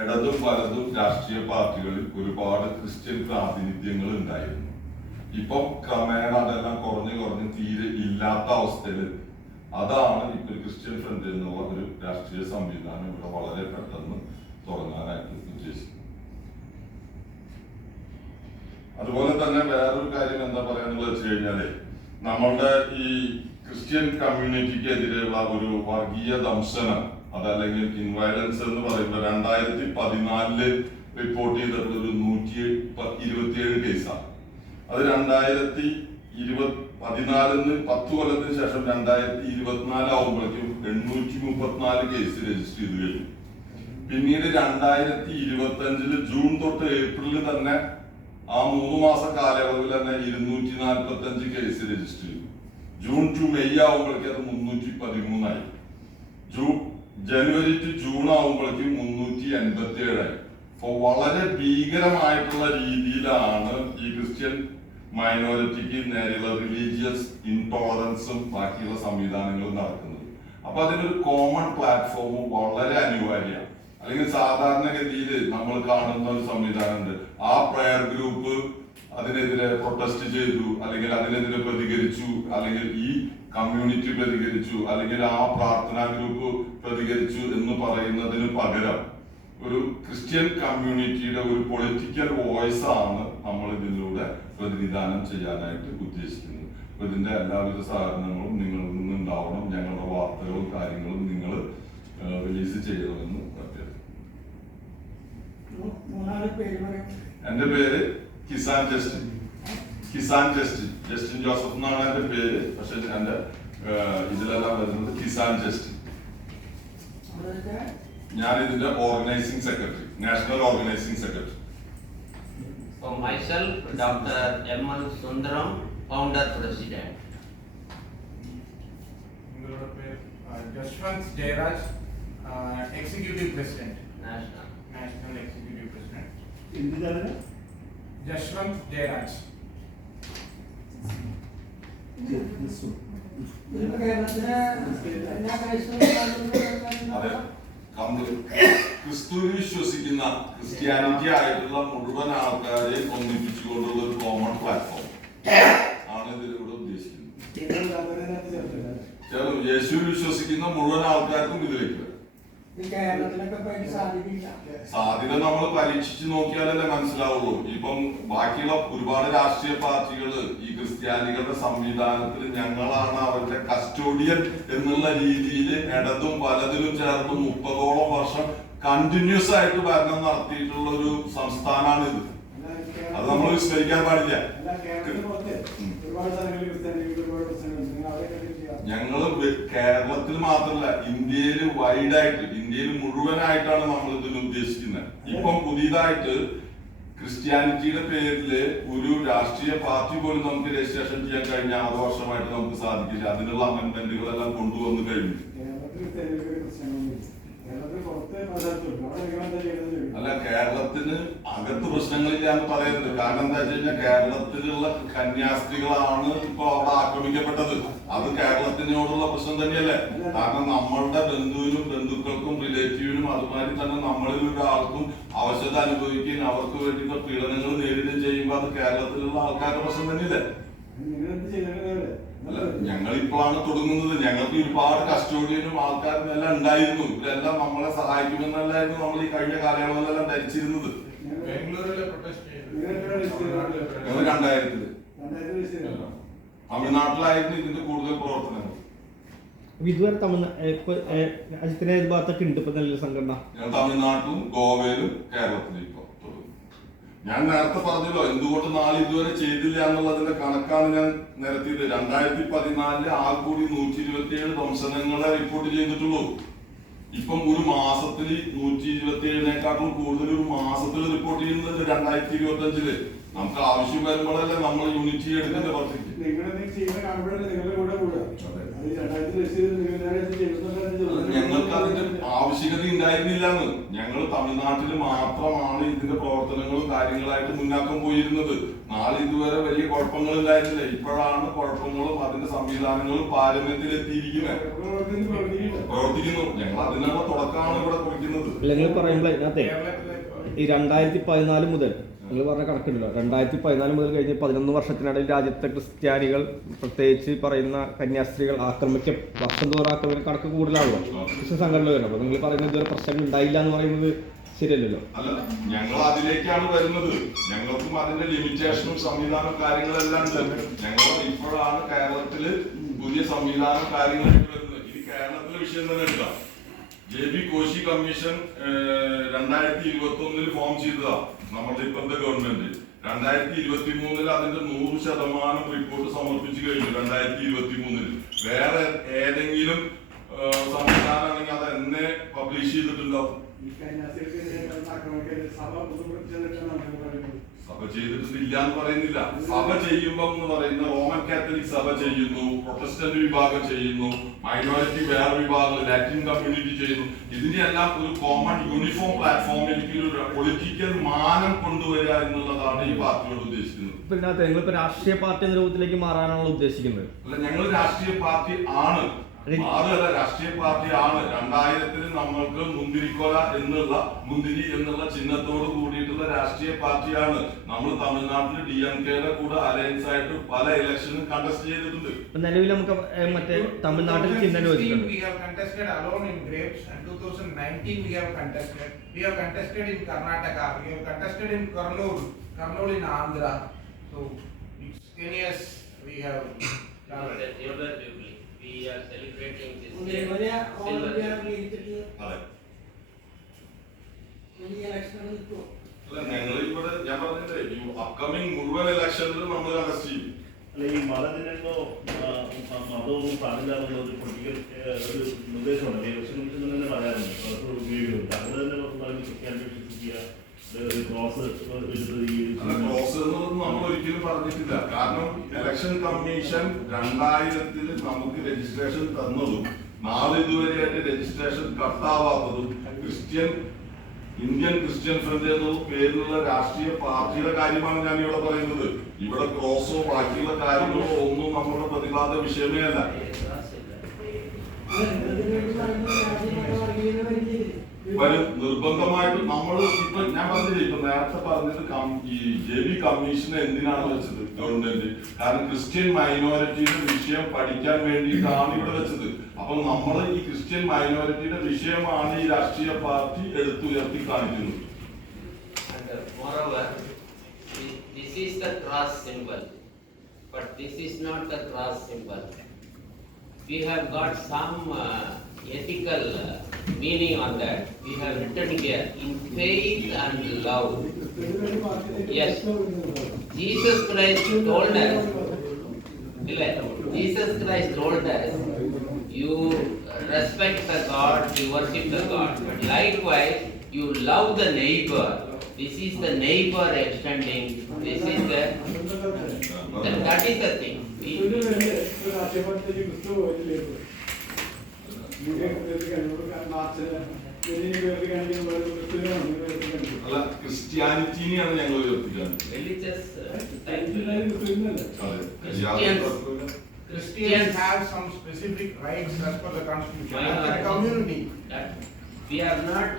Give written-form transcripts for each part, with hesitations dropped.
ഇടതും വലതും രാഷ്ട്രീയ പാർട്ടികളിൽ ഒരുപാട് ക്രിസ്ത്യൻ പ്രാതിനിധ്യങ്ങൾ ഉണ്ടായിരുന്നു. ഇപ്പം ക്രമേണ അതെല്ലാം കുറഞ്ഞ് തീരെ ഇല്ലാത്ത അവസ്ഥയിൽ അതാണ് ഇപ്പൊ ക്രിസ്ത്യൻ ഫ്രണ്ട് എന്നുള്ള ഒരു രാഷ്ട്രീയ സംവിധാനം ഇവിടെ വളരെ പെട്ടെന്ന് തുടങ്ങാനായിട്ട് ഉദ്ദേശിക്കുന്നത്. അതുപോലെ തന്നെ വേറൊരു കാര്യം എന്താ പറയാന്നുള്ളത് വെച്ച് കഴിഞ്ഞാല് നമ്മളുടെ ഈ ക്രിസ്ത്യൻ കമ്മ്യൂണിറ്റിക്കെതിരെയുള്ള ഒരു വർഗീയ ദംശനം അതല്ലെങ്കിൽ ഇൻവയലൻസ് എന്ന് പറയുമ്പോൾ 2014 റിപ്പോർട്ട് ചെയ്തിട്ടുള്ള ഒരു 127 കേസാണ്. അത് 2014 10 കൊല്ലത്തിന് ശേഷം 2024 ആവുമ്പോഴേക്കും 834 കേസ് രജിസ്റ്റർ ചെയ്ത് കഴിഞ്ഞു. പിന്നീട് 2025 ജൂൺ തൊട്ട് ഏപ്രിൽ തന്നെ ആ 3 മാസ കാലയളവിൽ തന്നെ 245 കേസ് രജിസ്റ്റർ ചെയ്തു. ജൂൺ ടു മെയ് ആവുമ്പോഴേക്കും അത് 313 ആയി. ജനുവരി ടു ജൂൺ ആവുമ്പോഴേക്കും 387 ആയി. അപ്പൊ വളരെ ഭീകരമായിട്ടുള്ള രീതിയിലാണ് ഈ ക്രിസ്ത്യൻ മൈനോറിറ്റിക്ക് നേരെയുള്ള റിലീജിയസ് ഇൻടോളറൻസും ബാക്കിയുള്ള സംവിധാനങ്ങളും നടക്കുന്നത്. അപ്പൊ അതിനൊരു കോമൺ പ്ലാറ്റ്ഫോം വളരെ അനിവാര്യമാണ്. അല്ലെങ്കിൽ സാധാരണഗതിയിൽ നമ്മൾ കാണുന്ന ഒരു സംവിധാനമുണ്ട്, ആ പ്രയർ ഗ്രൂപ്പ് അതിനെതിരെ പ്രൊട്ടസ്റ്റ് ചെയ്തു, അല്ലെങ്കിൽ അതിനെതിരെ പ്രതികരിച്ചു, അല്ലെങ്കിൽ ഈ കമ്മ്യൂണിറ്റി പ്രതികരിച്ചു, അല്ലെങ്കിൽ ആ പ്രാർത്ഥനാ ഗ്രൂപ്പ് പ്രതികരിച്ചു എന്ന് പറയുന്നതിന് പകരം ഒരു ക്രിസ്ത്യൻ കമ്മ്യൂണിറ്റിയുടെ ഒരു പൊളിറ്റിക്കൽ വോയിസ് ആണ് നമ്മൾ ഇതിലൂടെ പ്രതിനിധാനം ചെയ്യാനായിട്ട് ഉദ്ദേശിക്കുന്നത്. അപ്പൊ ഇതിന്റെ എല്ലാവിധ സഹകരണങ്ങളും നിങ്ങളിൽ നിന്ന് ഉണ്ടാവണം. ഞങ്ങളുടെ വാർത്തകളും കാര്യങ്ങളും നിങ്ങൾ റിലീസ് ചെയ്യണമെന്ന് എന്റെ പേര് കിസാൻ ജസ്റ്റിൻ ജോസഫ് എന്നാണ് എന്റെ പേര്. പക്ഷെ എന്റെ ഇതിലെല്ലാം വരുന്നത് കിസാൻ ജസ്റ്റിൻ. ഞാൻ ഇതിന്റെ organising secretary, national organising secretary. So myself, Dr. M.L. Sundaram, founder president. Jashwant Jairaj, executive president. National executive president. എന്തിനാണ് Jashwant Jairaj. ക്രിസ്തുവിൽ വിശ്വസിക്കുന്ന ക്രിസ്ത്യാനിറ്റി ആയിട്ടുള്ള മുഴുവൻ ആൾക്കാരെ ഒന്നിപ്പിച്ചുകൊണ്ടുള്ള ഒരു കോമൺ പ്ലാറ്റ്ഫോം ആണ് ഇതിലൂടെ ഉദ്ദേശിക്കുന്നത്. യേശുവിൽ വിശ്വസിക്കുന്ന മുഴുവൻ ആൾക്കാർക്കും ഇതിലേക്ക് വരും. സാധ്യത നമ്മൾ പരീക്ഷിച്ച് നോക്കിയാലല്ലേ മനസ്സിലാവുള്ളൂ. ഇപ്പം ബാക്കിയുള്ള ഒരുപാട് രാഷ്ട്രീയ പാർട്ടികൾ ഈ ക്രിസ്ത്യാനികളുടെ സംവിധാനത്തിൽ ഞങ്ങളാണ് അവരുടെ കസ്റ്റോഡിയൻ എന്നുള്ള രീതിയിൽ ഇടതും വലതിലും ചേർന്ന് 30ഓളം വർഷം കണ്ടിന്യൂസ് ആയിട്ട് ഭരണം നടത്തിയിട്ടുള്ള ഒരു സംസ്ഥാനമാണ് ഇത്. അത് നമ്മൾ വിസ്മരിക്കാൻ പാടില്ല. ഞങ്ങള് കേരളത്തിൽ മാത്രമല്ല, ഇന്ത്യയിൽ വൈഡായിട്ട്, ഇന്ത്യയിൽ മുഴുവനായിട്ടാണ് നമ്മൾ ഇതിൽ ഉദ്ദേശിക്കുന്നത്. ഇപ്പം പുതിയതായിട്ട് ക്രിസ്ത്യാനിറ്റിയുടെ പേരില് ഒരു രാഷ്ട്രീയ പാർട്ടി പോലും നമുക്ക് രജിസ്ട്രേഷൻ ചെയ്യാൻ കഴിഞ്ഞ 6 വർഷമായിട്ട് നമുക്ക് സാധിക്കില്ല. അതിനുള്ള അമെന്റ്മെന്റുകളെല്ലാം കൊണ്ടുവന്നു കഴിഞ്ഞു. അല്ല, കേരളത്തിന് അകത്ത് പ്രശ്നങ്ങളില്ല എന്ന് പറയുന്നത് കാരണം എന്താ വെച്ച് കഴിഞ്ഞാൽ കേരളത്തിലുള്ള കന്യാസ്ത്രീകളാണ് ഇപ്പൊ അവിടെ ആക്രമിക്കപ്പെട്ടത്. അത് കേരളത്തിനോടുള്ള പ്രശ്നം തന്നെയല്ലേ. കാരണം നമ്മളുടെ ബന്ധുക്കൾക്കും റിലേറ്റീവിനും അതുമാതിരി തന്നെ നമ്മളിൽ ഒരാൾക്കും അവശത അനുഭവിക്കുകയും അവർക്ക് വേണ്ടിയിട്ട് പീഡനങ്ങൾ നേരിടുകയും ചെയ്യുമ്പോൾ അത് കേരളത്തിലുള്ള ആൾക്കാരുടെ പ്രശ്നം തന്നെയല്ലേ. അല്ല, ഞങ്ങൾ ഇപ്പോഴാണ് തുടങ്ങുന്നത്. ഞങ്ങൾക്ക് ഒരുപാട് കസ്റ്റോഡിയനും ആൾക്കാരും എല്ലാം ഉണ്ടായിരുന്നു. ഇവരെല്ലാം നമ്മളെ സഹായിക്കുമെന്നല്ലായിരുന്നു നമ്മൾ ഈ കഴിഞ്ഞ കാലയളവിലെല്ലാം ധരിച്ചിരുന്നത്. ഞങ്ങൾ 2000 തമിഴ്നാട്ടിലായിരുന്നു ഇതിന്റെ കൂടുതൽ പ്രവർത്തനങ്ങൾ. ഇതുവരെ അജിത്തിന്റെ ഭാഗത്തൊക്കെ ഉണ്ട് ഇപ്പൊ നല്ല സംഘടന. ഞാൻ തമിഴ്നാട്ടിലും ഗോവയിലും കേരളത്തിലും ഇപ്പൊ ഞാൻ നേരത്തെ പറഞ്ഞല്ലോ എന്തുകൊണ്ട് നാളെ ഇതുവരെ ചെയ്തില്ല എന്നുള്ളതിന്റെ കണക്കാണ് ഞാൻ നിരത്തിയത്. 2014 ആകെ കൂടി 127 ദംശനങ്ങളെ റിപ്പോർട്ട് ചെയ്തിട്ടുള്ളൂ. ഇപ്പം ഒരു മാസത്തിൽ 127-നേക്കാട്ടും കൂടുതൽ ഒരു മാസത്തിൽ റിപ്പോർട്ട് ചെയ്യുന്നത് 2025. നമുക്ക് ആവശ്യം വരുമ്പോഴല്ലേ നമ്മൾ യൂണിറ്റി എടുക്കുന്ന പദ്ധതി. ഞങ്ങൾക്ക് ഞങ്ങൾക്ക് അതിന്റെ ആവശ്യകത ഉണ്ടായിരുന്നില്ലെന്ന്. ഞങ്ങൾ തമിഴ്നാട്ടിൽ മാത്രമാണ് ഇതിന്റെ പ്രവർത്തനങ്ങളും കാര്യങ്ങളായിട്ട് മുന്നാക്കം പോയിരുന്നത്. നാളെ ഇതുവരെ വലിയ കുഴപ്പങ്ങൾ ഉണ്ടായിരുന്നില്ല. ഇപ്പോഴാണ് കുഴപ്പങ്ങളും അതിന്റെ സംവിധാനങ്ങളും പാരമ്യത്തിൽ എത്തിയിരിക്കുന്നത്, പ്രവർത്തിക്കുന്നു. ഞങ്ങൾ അതിനുള്ള തുടക്കമാണ് ഇവിടെ കുറിക്കുന്നത്. നിങ്ങൾ പറയുമ്പോൾ ഇതിനകത്തെ ഈ 2014 മുതൽ നിങ്ങൾ പറഞ്ഞ കണക്കുണ്ടല്ലോ, 2014 മുതൽ കഴിഞ്ഞ് 11 വർഷത്തിനിടയിൽ രാജ്യത്തെ ക്രിസ്ത്യാനികൾ, പ്രത്യേകിച്ച് പറയുന്ന കന്യാസ്ത്രീകൾ വർഷം തോറും ആക്രമിക്കുന്ന കണക്ക് കൂടുതലാണല്ലോ ക്രിസ്ത്യൻ സംഘടന വരുന്നത്. അപ്പോൾ നിങ്ങൾ പറയുന്നത് ഇതുവരെ പ്രശ്നങ്ങൾ ഉണ്ടായില്ല എന്ന് പറയുന്നത് ശരിയല്ലല്ലോ. അല്ല, ഞങ്ങൾ അതിലേക്കാണ് വരുന്നത്. ഞങ്ങൾക്കും അതിന്റെ ലിമിറ്റേഷനും സംവിധാനം കാര്യങ്ങളെല്ലാം ഉണ്ട്. ഞങ്ങൾ ഇപ്പോഴാണ് കേരളത്തില് പുതിയ സംവിധാനം കാര്യങ്ങളായിട്ട് വരുന്നത്. ഇത് കേരളത്തിലെ വിഷയം തന്നെ എടുക്കാം. JB കോശി കമ്മീഷൻ 2021 ഫോം ചെയ്തതാ നമ്മുടെ ഇപ്പോഴത്തെ ഗവൺമെന്റ്. 2023 അതിന്റെ 100% റിപ്പോർട്ട് സമർപ്പിച്ചു കഴിഞ്ഞു. 2023 വേറെ ഏതെങ്കിലും സംസ്ഥാനമാണെങ്കിൽ അത് എന്നെ പബ്ലിഷ് ചെയ്തിട്ടുണ്ടാവും. സഭ ചെയ്തിട്ടില്ല എന്ന് പറയുന്നില്ല. സഭ ചെയ്യുമ്പോ എന്ന് പറയുന്ന റോമൻ കാത്തലിക് സഭ ചെയ്യുന്നു, പ്രൊട്ടസ്റ്റന്റ് വിഭാഗം ചെയ്യുന്നു, മൈനോറിറ്റി വേറെ വിഭാഗം, ലാറ്റിൻ കമ്മ്യൂണിറ്റി ചെയ്യുന്നു. ഇതിനെല്ലാം ഒരു കോമൺ യൂണിഫോം പ്ലാറ്റ്ഫോമിലേക്ക് ഒരു പൊളിറ്റിക്കൽ മാനം കൊണ്ടുവരിക എന്നുള്ളതാണ് ഈ പാർട്ടിയോട് ഉദ്ദേശിക്കുന്നത്. പിന്നെ നിങ്ങളിപ്പോ രാഷ്ട്രീയ പാർട്ടി എന്ന രൂപത്തിലേക്ക് മാറാനാണോ ഉദ്ദേശിക്കുന്നത്? അല്ല, ഞങ്ങൾ രാഷ്ട്രീയ പാർട്ടി ആണ്, മാറുകയല്ല, രാഷ്ട്രീയ പാർട്ടി ആണ്. 2000 നമ്മൾക്ക് മുന്തിരി എന്നുള്ള ചിഹ്നത്തോട് കൂടിയിട്ടുള്ള രാഷ്ട്രീയ പാർട്ടിയാണ്. നമ്മൾ തമിഴ്നാട്ടിൽ DMK-യുടെ കൂടെ അലയൻസ് ആയിട്ട് പല ഇലക്ഷനും കണ്ടസ്റ്റ് ചെയ്തിട്ടുണ്ട്. നിലവിൽ നമുക്ക് മറ്റേ തമിഴ്നാട്ടിൽ ചിഹ്നം വെച്ചിട്ടുണ്ട്. We have contested alone in Grapes, and 2019 we have contested in Karnataka, we have contested in Kurnool in Andhra. So it's 10 years we have traveled. We are celebrating this അതെ, അല്ല, ഞങ്ങൾ ഇവിടെ ഞാൻ പറഞ്ഞില്ലേ, ഈ അപ്കമിങ് മുഴുവൻ ഇലക്ഷനിലും നമ്മൾ കണ്ടസ്റ്റ് ചെയ്യും. അല്ല, ഈ മതത്തിനോ മതവും പാടില്ല എന്നുള്ള ഒരു പൊളിറ്റിക്കൽ ഒരു നിർദ്ദേശമുണ്ട്. ഇലക്ഷൻ കമ്മീഷൻ തന്നെ പറയാറുണ്ട്, ഉപയോഗിക്കുന്നുണ്ട്. അത് തന്നെ പറഞ്ഞ് ക്രിസ്ത്യാനിറ്റി വിശ്വസിക്കുക, ക്രോസ് ക്ലോസ് എന്നുള്ളത് നമ്മൾ ഒരിക്കലും പറഞ്ഞിട്ടില്ല. കാരണം ഇലക്ഷൻ കമ്മീഷൻ 2000 നമുക്ക് രജിസ്ട്രേഷൻ തന്നതും നാളെ ഇതുവരെയായിട്ട് രജിസ്ട്രേഷൻ കട്ടാവാത്തതും ഇന്ത്യൻ ക്രിസ്ത്യൻ ഫ്രണ്ട് എന്ന പേരിലുള്ള രാഷ്ട്രീയ പാർട്ടിയുടെ കാര്യമാണ് ഞാൻ ഇവിടെ പറയുന്നത്. ഇവിടെ ക്രോസോ ബാക്കിയുള്ള കാര്യങ്ങളോ ഒന്നും നമ്മുടെ പ്രതിപാദ വിഷയമേ അല്ല. വരും നിർബന്ധമായിട്ടും നമ്മൾ ഇപ്പൊ ഞാൻ പറഞ്ഞില്ലേ, ഇപ്പൊ നേരത്തെ പറഞ്ഞത് ഈ JB കമ്മീഷനെ എന്തിനാണ് വെച്ചത് ഗവൺമെന്റ്? കാരണം ക്രിസ്ത്യൻ മൈനോറിറ്റിയുടെ വിഷയം പഠിക്കാൻ വേണ്ടിയിട്ടാണ് ഇവിടെ വെച്ചത്. അപ്പൊ നമ്മൾ ഈ ക്രിസ്ത്യൻ മൈനോറിറ്റിയുടെ വിഷയമാണ് ഈ രാഷ്ട്രീയ പാർട്ടി എടുത്തുയർത്തി കാണിക്കുന്നത്. Moreover, this is the cross symbol, but this is not the cross symbol. We have got some ethical meaning on that. We have written here, in faith and love. Yes, Jesus Christ told us, you respect the God, you worship the God, but likewise you love the neighbor. This is the neighbor extending. This is the that is the thing. അല്ല, ക്രിസ്ത്യാനിറ്റിനെയാണ് ഞങ്ങൾ ഉയർത്തിക്കാറുണ്ട്. Christians have some specific rights as per the constitution. As a community, we are not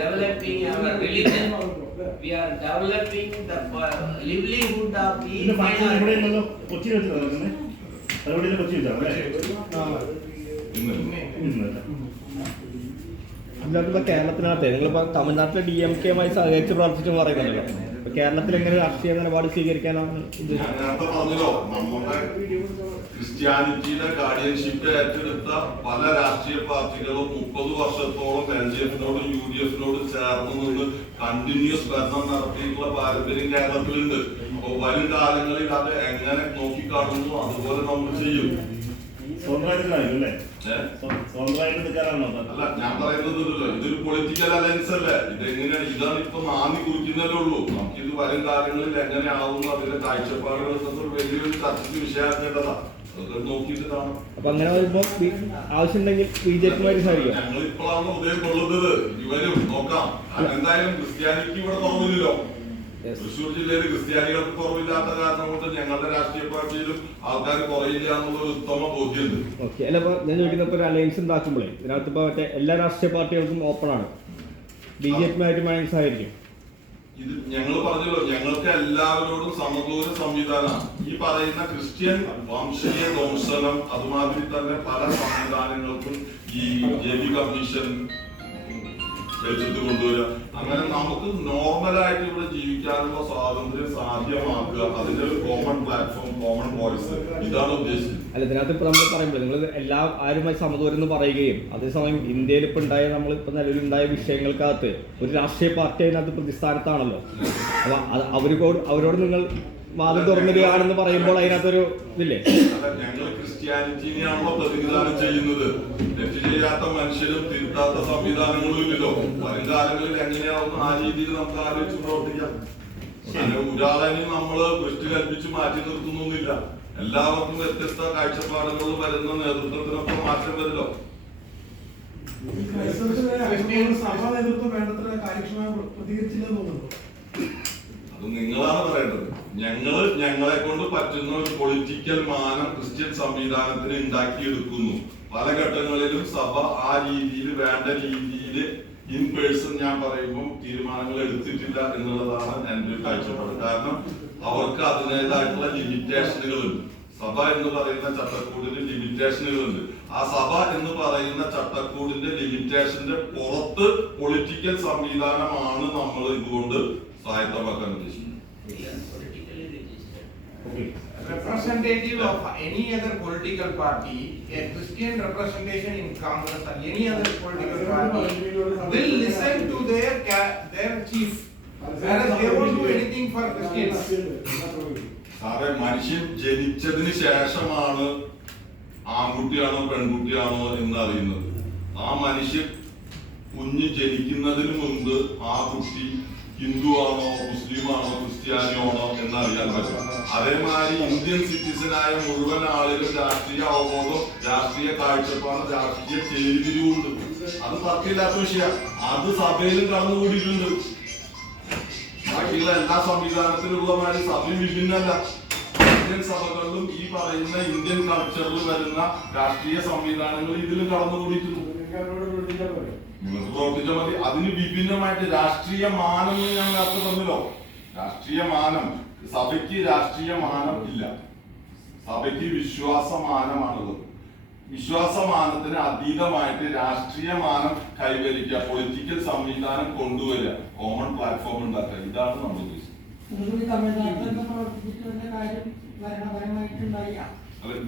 developing our religion. We are developing the livelihood of ഇതിന്റെ factory ഇവിടെ the ഉണ്ടല്ലോ, കൊച്ചിയിൽ വെച്ച് നടക്കുന്നത്. അതുകൊണ്ട് കൊച്ചി വെച്ചാണ് ഇതിനകത്ത് കേരളത്തിനകത്ത് നിങ്ങളിപ്പോ തമിഴ്നാട്ടിലെ DMK-യുമായി സഹകരിച്ച് പ്രവർത്തിച്ചു പറയുന്നുണ്ടല്ലോ. ഇപ്പൊ കേരളത്തിൽ എങ്ങനെ രാഷ്ട്രീയ നിലപാട് സ്വീകരിക്കാനാണ് ഇത്? ഞാൻ നേരത്തെ പറഞ്ഞല്ലോ, നമ്മുടെ ക്രിസ്ത്യാനിറ്റിയുടെ ഗാർഡിയൻഷിപ്പ് ഏറ്റെടുത്ത പല രാഷ്ട്രീയ പാർട്ടികളും 30 വർഷത്തോളം LDF-നോടും UDF-നോടും ചേർന്ന് നിന്ന് കണ്ടിന്യൂസ് ഭരണം നടത്തിയിട്ടുള്ള പാരമ്പര്യം കേരളത്തിലുണ്ട്. അപ്പൊ വരും കാലങ്ങളിൽ അത് എങ്ങനെ നോക്കിക്കാണുന്നു അതുപോലെ നമ്മൾ ചെയ്യും. സ്വന്തമായിട്ട് കാണിക്കും അല്ലേ? സ്വന്തമായിട്ട് എടുക്കാനാണോ അല്ല, ഞാൻ പറയുന്നത് ഇതൊരു പൊളിറ്റിക്കൽ അലയൻസ് അല്ലേ? ഇതെങ്ങനെയാണ്? ഇതാണ് ഇപ്പൊ നാന്ദി കുറിക്കുന്നതേ ഉള്ളൂ. നമുക്കിത് വരും കാലങ്ങളിൽ എങ്ങനെയാവുന്നു അതിന്റെ കാഴ്ചപ്പാടുകൾ എന്നൊരു വലിയൊരു ചർച്ചയ്ക്ക് വിഷയമാക്കേണ്ടതാ. അതൊക്കെ നോക്കിയിട്ട് കാണാം. അപ്പൊ അങ്ങനെ വരുമ്പോ ആവശ്യമുണ്ടെങ്കിൽ BJP സാധിക്കും. ഞങ്ങൾ ഇപ്പോഴാണ് ഉദയം കൊള്ളുന്നത്. ഇവരും നോക്കാം. എന്തായാലും ക്രിസ്ത്യാനിക്ക് ഇവിടെ കുറവില്ലല്ലോ. തൃശ്ശൂർ ജില്ലയിൽ ക്രിസ്ത്യാനികൾക്ക് കുറവില്ലാത്ത കാരണം കൊണ്ട് ഞങ്ങളുടെ രാഷ്ട്രീയ പാർട്ടിയിലും ആൾക്കാർ കുറയില്ല എന്നുള്ളൊരു ഉത്തമ ബോധ്യമുണ്ട്. ഓക്കെ. അല്ല, ഇപ്പൊ ഞാൻ ചോദിക്കുന്ന ഒരു അലയൻസ് ഉണ്ടാക്കുമ്പോഴേ ഇതിനകത്ത് ഇപ്പൊ മറ്റേ എല്ലാ രാഷ്ട്രീയ പാർട്ടികൾക്കും ഓപ്പൺ ആണ്. BJP അലയൻസ് ആയിരിക്കും. ഇത് ഞങ്ങൾ പറഞ്ഞല്ലോ, ഞങ്ങൾക്ക് എല്ലാവരോടും സമദൂര സംവിധാനമാണ്. ഈ പറയുന്ന ക്രിസ്ത്യൻ വംശീയ ദംശനം അതുമാതിരി തന്നെ പല സംവിധാനങ്ങൾക്കും ഈ JB കമ്മീഷൻ വെച്ചിട്ട് കൊണ്ടുവരിക. അങ്ങനെ നമുക്ക് നോർമലായിട്ട് ഇവിടെ ജീവിക്കാനുള്ള സ്വാതന്ത്ര്യം സാധ്യമാക്കുക. അതിന്റെ ഒരു കോമൺ പ്ലാറ്റ്ഫോം, കോമൺ വോയിസ്, ഇതാണ് ഉദ്ദേശിച്ചത്. അല്ല, ഇതിനകത്ത് ഇപ്പൊ നമ്മൾ പറയുമ്പോൾ നിങ്ങൾ ആരുമായി സമദൂരം എന്ന് പറയുകയും അതേസമയം ഇന്ത്യയിൽ ഇപ്പൊ ഉണ്ടായ നമ്മളിപ്പോ നിലവിലുണ്ടായ വിഷയങ്ങൾക്കകത്ത് ഒരു രാഷ്ട്രീയ പാർട്ടി അതിനകത്ത് പ്രതിസ്ഥാനത്താണല്ലോ. അപ്പൊ അവരോട് നിങ്ങൾ വാദം തുറന്നിടുകയാണെന്ന് പറയുമ്പോൾ അതിനകത്തൊരു ഇതില്ലേ? ഞങ്ങൾ ക്രിസ്ത്യാനിറ്റിനെയാണല്ലോ പ്രതിനിധാനം ചെയ്യുന്നത്. തെറ്റ് ചെയ്യാത്ത മനുഷ്യരും തിരുത്താത്ത സംവിധാനങ്ങളും ഇല്ലല്ലോ. വരും കാലങ്ങളിൽ എങ്ങനെയാവുന്ന ആ രീതിയിൽ നമുക്ക് ആലോചിച്ച് പ്രവർത്തിക്കാം. ഒരാളെയും നമ്മള് ദൃഷ്ടി കൽപ്പിച്ച് മാറ്റി നിർത്തുന്നൊന്നുമില്ല. എല്ലാവർക്കും വ്യത്യസ്ത കാഴ്ചപ്പാടുകൾ വരുന്ന നേതൃത്വത്തിനൊക്കെ മാറ്റം വരില്ലോ. സഭാ നേതൃത്വം വേണ്ടത്ര കാര്യക്ഷമമായി പ്രതികരിച്ചില്ലെന്ന് തോന്നുന്നു. അത് നിങ്ങളാണ് പറയേണ്ടത്. ഞങ്ങളെ കൊണ്ട് പറ്റുന്ന ഒരു പൊളിറ്റിക്കൽ മാനം ക്രിസ്ത്യൻ സംവിധാനത്തിന് ഉണ്ടാക്കിയെടുക്കുന്നു. പല ഘട്ടങ്ങളിലും സഭ ആ രീതിയിൽ വേണ്ട രീതിയിൽ ഇൻ പേഴ്സൺ ഞാൻ പറയുമ്പോൾ തീരുമാനങ്ങൾ എടുത്തിട്ടില്ല എന്നുള്ളതാണ് എൻ്റെ ഒരു കാഴ്ചപ്പാട്. കാരണം അവർക്ക് അതിൻ്റെതായിട്ടുള്ള ലിമിറ്റേഷനുകളുണ്ട്. സഭ എന്ന് പറയുന്ന ചട്ടക്കൂടിന് ലിമിറ്റേഷനുകളുണ്ട്. ആ സഭ എന്ന് പറയുന്ന ചട്ടക്കൂടിന്റെ ലിമിറ്റേഷന്റെ പുറത്ത് പൊളിറ്റിക്കൽ സംവിധാനമാണ് നമ്മൾ ഇതുകൊണ്ട് സ്വായത്തമാക്കാൻ ഉദ്ദേശിക്കുന്നത്. Representative of any other political party, a Christian representation in Congress or any other political party will listen to their chief, whereas they won't do anything for Christians. സാറേ, മനുഷ്യൻ ജനിച്ചതിന് ശേഷമാണ് ആൺകുട്ടിയാണോ പെൺകുട്ടിയാണോ എന്ന് അറിയുന്നത്. ആ മനുഷ്യൻ കുഞ്ഞ് ജനിക്കുന്നതിന് മുൻപ് ആ കുട്ടി ഹിന്ദു ആണോ മുസ്ലിം ആണോ ക്രിസ്ത്യാനിയോ ആണോ എന്നറിയാൻ പറ്റും. അതേമാതിരി ഇന്ത്യൻ സിറ്റിസനായ മുഴുവൻ ആളുകൾ രാഷ്ട്രീയ അവബോധം, രാഷ്ട്രീയ കാഴ്ചപ്പാട്, രാഷ്ട്രീയ ചേരിതിരിവുണ്ട്. അത് തർക്കമില്ലാത്ത വിഷയം. അത് സഭയിലും കടന്നുകൂടിയിട്ടുണ്ട്. ബാക്കിയുള്ള എല്ലാ സംവിധാനത്തിലുള്ള മാതിരി സഭയും വിഭിന്നല്ല. ഇന്ത്യൻ സഭകളിലും ഈ പറയുന്ന ഇന്ത്യൻ കൾച്ചറിൽ വരുന്ന രാഷ്ട്രീയ സംവിധാനങ്ങൾ ഇതിലും കടന്നുകൂടിയിട്ടുണ്ട്. നിങ്ങൾക്ക് പ്രവർത്തിച്ചാൽ മതി. അതിന് വിഭിന്നമായിട്ട് രാഷ്ട്രീയ മാനം എന്ന് ഞാൻ നേരത്തെ പറഞ്ഞല്ലോ. രാഷ്ട്രീയ മാനം, സഭയ്ക്ക് രാഷ്ട്രീയ മാനം ഇല്ല. സഭയ്ക്ക് വിശ്വാസമാനമാണുള്ളത്. വിശ്വാസമാനത്തിന് അതീതമായിട്ട് രാഷ്ട്രീയ മാനം കൈവരിക്കുക, പൊളിറ്റിക്കൽ സംവിധാനം കൊണ്ടുവരിക, കോമൺ പ്ലാറ്റ്ഫോം ഉണ്ടാക്കുക. ഇതാണ് നമ്മൾ ഉദ്ദേശിച്ചത്.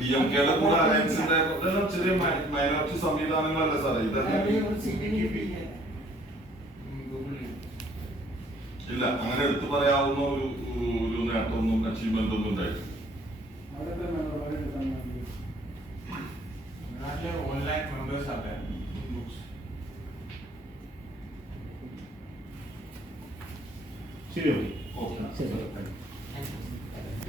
DMKയുടെ കൂടെ അലയൻസിന്റെ ഇതെല്ലാം ചെറിയ മൈനോറിറ്റി സംവിധാനങ്ങളല്ല സാറേ. ഇല്ല, അങ്ങനെ എടുത്തു പറയാവുന്ന ഒരു നേട്ടമൊന്നും അച്ചീവ്മെന്റ് ഒന്നും ഉണ്ടായിട്ടില്ല. Online members are there in books. ശരി. ഓക്കെ. ശരി.